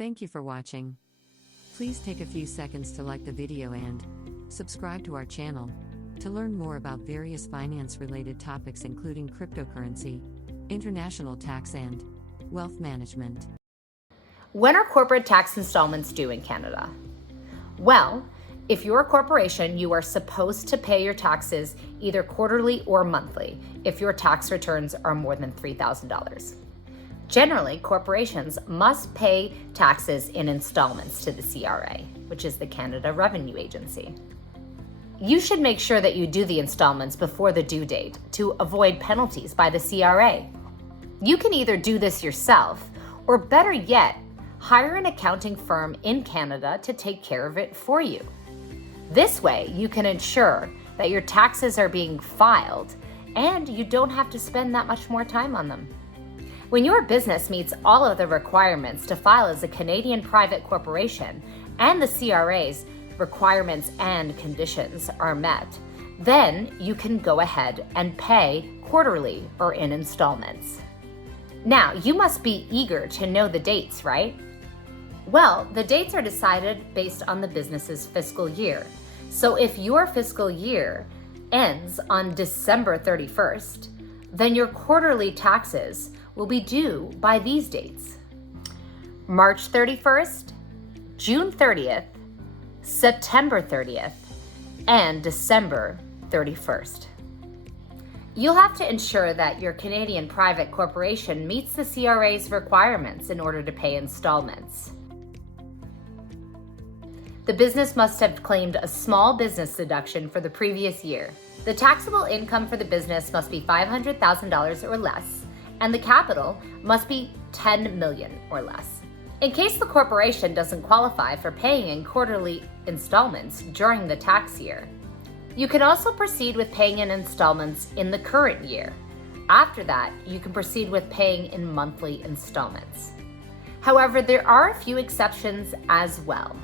Thank you for watching. Please take a few seconds to like the video and subscribe to our channel to learn more about various finance-related topics including cryptocurrency, international tax and wealth management. When are corporate tax installments due in Canada? Well, if you're a corporation, you are supposed to pay your taxes either quarterly or monthly if your tax returns are more than $3,000. Generally, corporations must pay taxes in installments to the CRA, which is the Canada Revenue Agency. You should make sure that you do the installments before the due date to avoid penalties by the CRA. You can either do this yourself, or better yet, hire an accounting firm in Canada to take care of it for you. This way, you can ensure that your taxes are being filed and you don't have to spend that much more time on them. When your business meets all of the requirements to file as a Canadian private corporation and the CRA's requirements and conditions are met, then you can go ahead and pay quarterly or in installments. Now, you must be eager to know the dates, right? Well, the dates are decided based on the business's fiscal year. So if your fiscal year ends on December 31st, then your quarterly taxes will be due by these dates: March 31st, June 30th, September 30th, and December 31st. You'll have to ensure that your Canadian private corporation meets the CRA's requirements in order to pay installments. The business must have claimed a small business deduction for the previous year. The taxable income for the business must be $500,000 or less, and the capital must be $10 million or less. In case the corporation doesn't qualify for paying in quarterly installments during the tax year, you can also proceed with paying in installments in the current year. After that, you can proceed with paying in monthly installments. However, there are a few exceptions as well.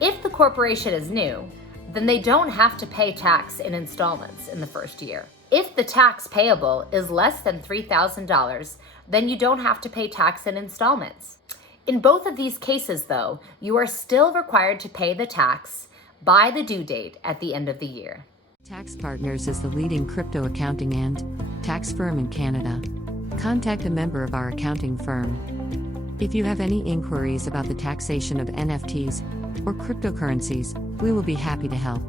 If the corporation is new, then they don't have to pay tax in installments in the first year. If the tax payable is less than $3,000, then you don't have to pay tax in installments. In both of these cases, though, you are still required to pay the tax by the due date at the end of the year. Tax Partners is the leading crypto accounting and tax firm in Canada. Contact a member of our accounting firm. If you have any inquiries about the taxation of NFTs or cryptocurrencies, we will be happy to help.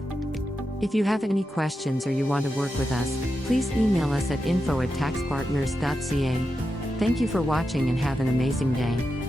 If you have any questions or you want to work with us, please email us at info@taxpartners.ca. Thank you for watching and have an amazing day.